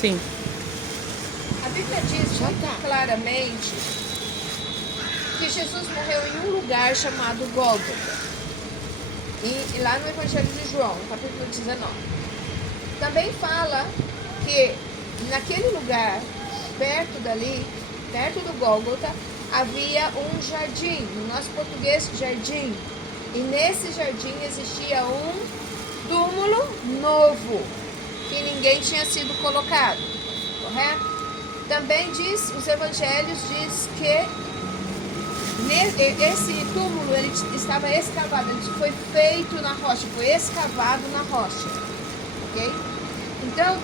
Sim. A Bíblia diz muito claramente que Jesus morreu em um lugar chamado Gólgota. E lá no Evangelho de João, capítulo 19. Também fala que naquele lugar, perto dali, perto do Gólgota, havia um jardim, no nosso português, jardim. E nesse jardim existia um túmulo novo, que ninguém tinha sido colocado, correto? Também diz, os evangelhos diz que esse túmulo ele estava escavado, ele foi feito na rocha, foi escavado na rocha, ok? Então,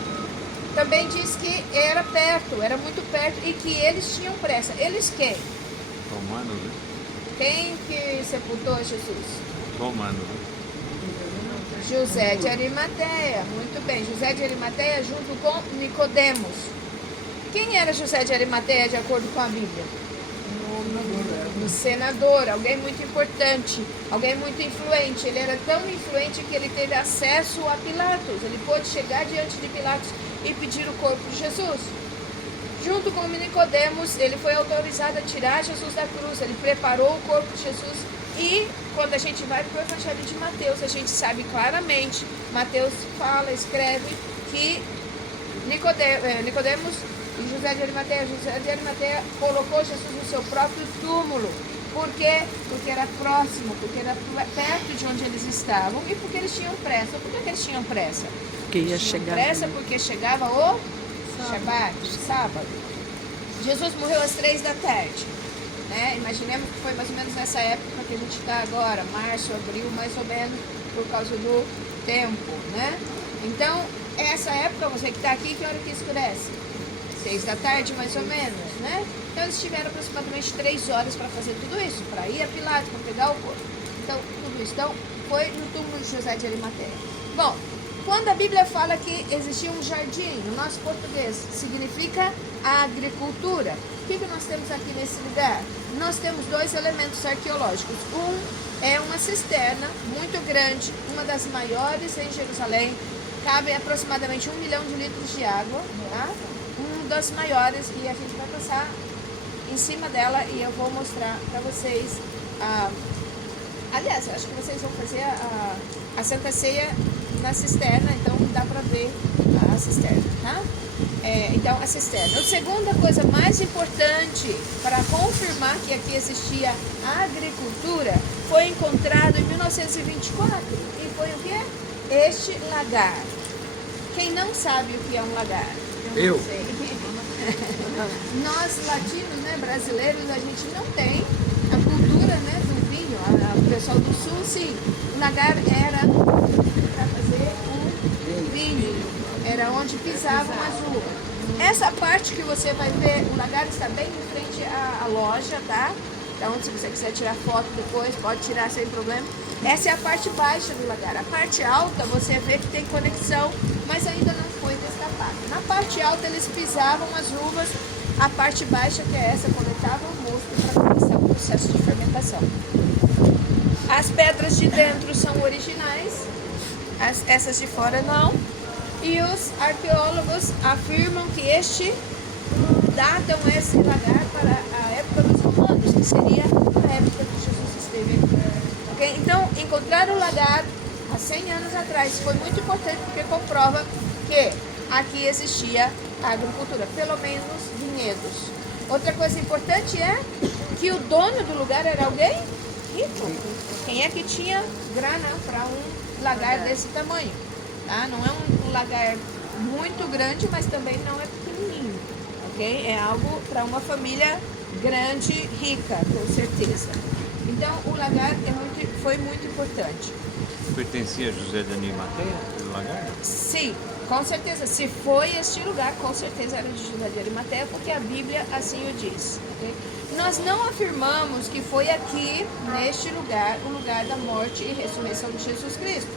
também diz que era perto, era muito perto e que eles tinham pressa. Eles quem? Romanos, né? Quem que sepultou Jesus? Romanos, né? José de Arimateia, muito bem, José de Arimateia junto com Nicodemos. Quem era José de Arimateia de acordo com a Bíblia? Um senador, alguém muito importante, alguém muito influente. Ele era tão influente que ele teve acesso a Pilatos. Ele pôde chegar diante de Pilatos e pedir o corpo de Jesus. Junto com Nicodemos, ele foi autorizado a tirar Jesus da cruz. Ele preparou o corpo de Jesus. E quando a gente vai para o Evangelho de Mateus, a gente sabe claramente, Mateus fala, escreve que Nicodemos e José de Arimateia colocou Jesus no seu próprio túmulo. Por quê? Porque era próximo, porque era perto de onde eles estavam e porque eles tinham pressa. Por que eles tinham pressa? Que ia chegar. Pressa porque chegava o Shabat, sábado. Jesus morreu às 3 da tarde. Né? Imaginemos que foi mais ou menos nessa época que a gente está agora, março, abril, mais ou menos, por causa do tempo. Né? Então, essa época, você que está aqui, que hora que escurece? 6 da tarde, mais ou menos, né? Então, eles tiveram aproximadamente 3 horas para fazer tudo isso, para ir a Pilatos, para pegar o corpo. Então, tudo isso. Então, foi no túmulo de José de Arimateia. Bom, quando a Bíblia fala que existia um jardim, no nosso português, significa a agricultura. O que nós temos aqui nesse lugar? Nós temos 2 elementos arqueológicos. Um é uma cisterna muito grande, uma das maiores em Jerusalém. Cabe aproximadamente 1 milhão de litros de água, tá? Das maiores, e a gente vai passar em cima dela e eu vou mostrar para vocês aliás, acho que vocês vão fazer a Santa Ceia na cisterna, então dá para ver a cisterna, tá? Então a cisterna. A segunda coisa mais importante para confirmar que aqui existia agricultura foi encontrado em 1924 e foi o quê? Este lagar. Quem não sabe o que é um lagar? Eu. Nós latinos, né, brasileiros, a gente não tem a cultura, né, do vinho. O pessoal do sul, sim. O lagar era para fazer um vinho. Era onde pisavam as uvas. Essa parte que você vai ver, o lagar está bem em frente à loja, tá? Então, se você quiser tirar foto depois, pode tirar sem problema. Essa é a parte baixa do lagar. A parte alta, você vê que tem conexão, mas ainda não foi destapada. Na parte alta, eles pisavam as uvas. A parte baixa, que é essa, conectava o mosto para começar o processo de fermentação. As pedras de dentro são originais, essas de fora não. E os arqueólogos afirmam que datam esse lagar para a época dos romanos, que seria a época que Jesus esteve aqui. Okay? Então, encontrar o lagar há 100 anos atrás foi muito importante, porque comprova que aqui existia agricultura, pelo menos vinhedos. Outra coisa importante é que o dono do lugar era alguém rico. Quem é que tinha grana para um lagar desse tamanho? Tá? Não é um lagar muito grande, mas também não é pequenininho. Okay? É algo para uma família grande, rica, com certeza. Então, o lagar foi muito importante. Pertencia a José de Arimateia, o lagar? Sim, com certeza. Se foi este lugar, com certeza era de José de Arimateia, porque a Bíblia assim o diz. Okay? Nós não afirmamos que foi aqui, neste lugar, o lugar da morte e ressurreição de Jesus Cristo.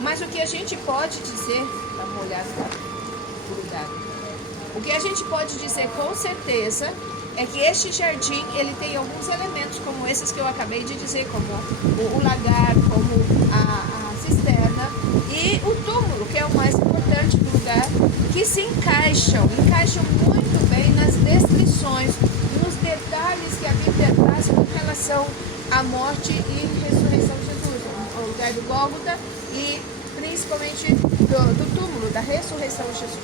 Mas o que a gente pode dizer, dá uma olhada no lugar. O que a gente pode dizer com certeza é que este jardim, ele tem alguns elementos como esses que eu acabei de dizer, como o lagar, como a cisterna e o túmulo, que é o mais importante do lugar que se encaixam muito bem nas descrições, nos detalhes que a Bíblia traz com relação à morte e ressurreição de Jesus, o lugar do Gólgota e principalmente do túmulo, da ressurreição de Jesus.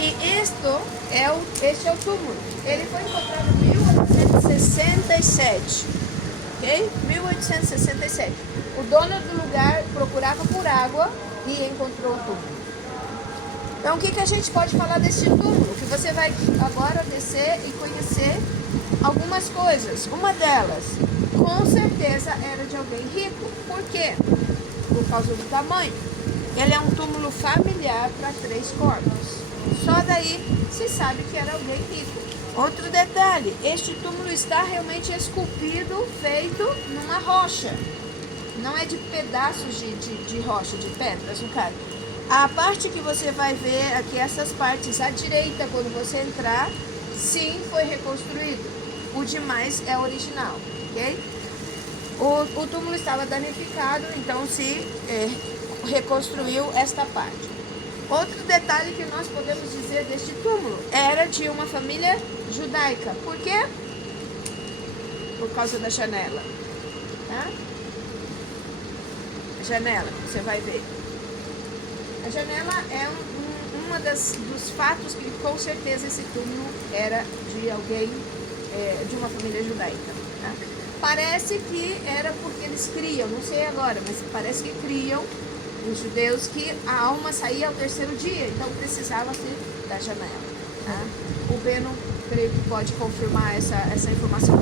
E este é o túmulo. Ele foi encontrado em 1867. Ok? 1867. O dono do lugar procurava por água e encontrou o túmulo. Então, o que a gente pode falar desse túmulo? Que você vai agora descer e conhecer algumas coisas. Uma delas, com certeza, era de alguém rico. Por quê? Por causa do tamanho. Ele é um túmulo familiar para 3 corpos. Só daí se sabe que era alguém rico. Outro detalhe, este túmulo está realmente esculpido, feito numa rocha. Não é de pedaços de rocha, de pedras, no caso. A parte que você vai ver aqui, essas partes à direita, quando você entrar, sim, foi reconstruído. O demais é original, ok? O túmulo estava danificado, então se reconstruiu esta parte. Outro detalhe que nós podemos dizer deste túmulo, era de uma família judaica. Por quê? Por causa da janela. Tá? A janela, você vai ver. A janela é uma dos fatos que com certeza esse túmulo era de alguém, de uma família judaica. Tá? Parece que era porque eles criam, não sei agora, mas parece que criam os judeus que a alma saía ao 3º dia, então precisava-se da janela. Tá? O Beno, creio que pode confirmar essa informação.